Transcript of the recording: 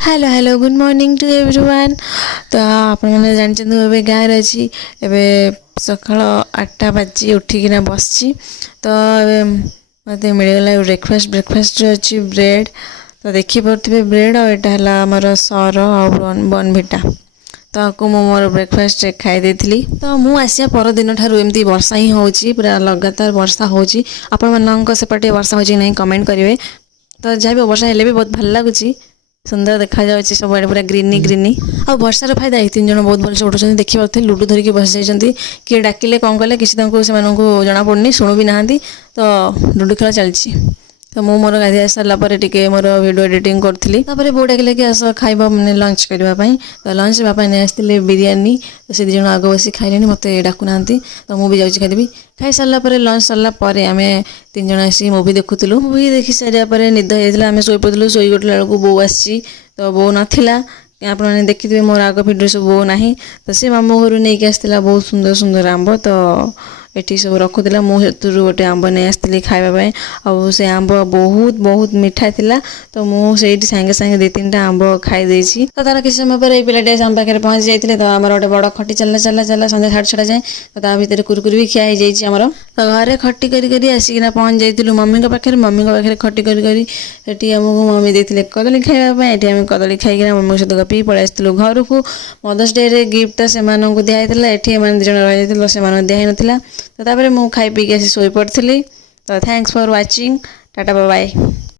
Hello hello good morning to everyone. तो आपने जानते एवं गाँव अच्छी एवं सकाल 8टा बाजी उठिकिना बसची। तो मत मिलगला ब्रेकफास्ट अच्छी ब्रेड। तो देखिपे ब्रेड और यहाँ आमर सर और बॉर्नविटा। तो आपको मोर ब्रेकफास्ट खाई तो मु आसिया पर दिन ठारू एमती वर्षा ही होची, पूरा लगातार वर्षा होची। आपण मानक सेपटे वर्षा होची नहीं कमेंट करेंगे। तो जहाँ भी वर्षा हेले भी बहुत भल लगुच, सुंदर देखा जाଉଛି सबआडे पूरा ग्रीनी ग्रीनी। आ वर्षार फायदा ये तीन जन बहुत भलसे उठुଛନ୍ତି। देखिए लुडु धरिकी बसी जाइए, किए डाकिले कौन कले किसी जना पड़नी शुणु भी ना। तो लुडु खेल चलती। तो मु मोर गाधि सारा टे मोर वीडियो एडिटिंग करी। बोर्ड डाकिले कि आस खाइब मैंने लंच करने। तो लंच बापा नहीं आसते बिरियानी। तो से दिज आग बस खाइले मत डाकुना। तो मुझे जाऊँगी खाइदेवी। खाई सारापर लंच सारापर आम तीन जन आसी मुवी देखुलु। मुवी देखी सारापर निद होता आम शोई पड़ू। शोई गला बेलू बो आसी। तो बो नाला आपने देखिए मोर आग भिडियो सब बो ना। तो सी मामू घर नहीं आसला बहुत सुंदर सुंदर आंब। तो ये सब रखुला मुझे गोटे आंब नहीं आसती खावाई। आउ से आंब बहुत बहुत मिठा थिला। तो मुझे सांगे सांगे 2-3टा आंब खाई। तो तार किसी समय पर पिलाटे आम पाखे पहुँच जाते। तो आम गोटे बड़ खटी चलना चलना चलना सन्ध्या 6:30 जाए। तो ता भर कुरकुरी भी खिया जामर। तो घरे खटी करी आसिकिना पहुँच जाइलु मम्मी पाखे। मम्मी पाखे खटी करी आमको मम्मी देते कदली खावाई। ये आम कदली खाई मम्मी सहित गपी पलि आसलु घर को। मदर्स डे गिफ्ट से दिखाई ये दिज रही से दिखाई नाला। तो तापर मु खाई पी आसी शोई पड़ी। तो thanks for watching. Tata bye bye.